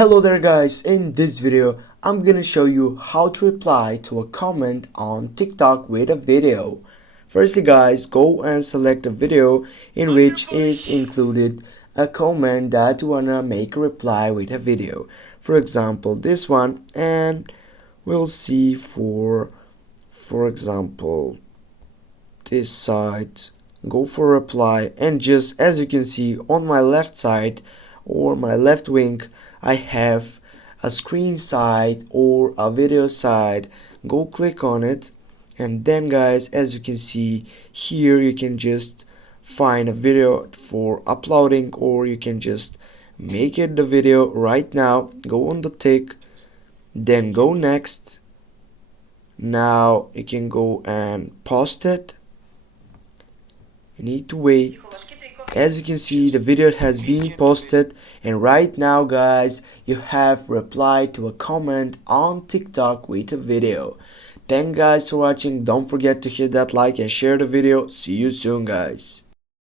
Hello there guys, in this video I'm gonna show you how to reply to a comment on TikTok with a video. Firstly guys, go and select a video in which is included a comment that you wanna make a reply with a video. For example this one, and we'll see for example this side. Go for reply, and just as you can see on my left side or my left wing I have a screen side or a video side. Go click on it, and then guys, as you can see here, you can just find a video for uploading, or you can just make it the video right now. Go on the tick, then go next. Now you can go and post it. You need to wait. As you can see, the video has been posted, and right now guys, you have replied to a comment on TikTok with a video. Thank guys for watching. Don't forget to hit that like and share the video. See you soon guys.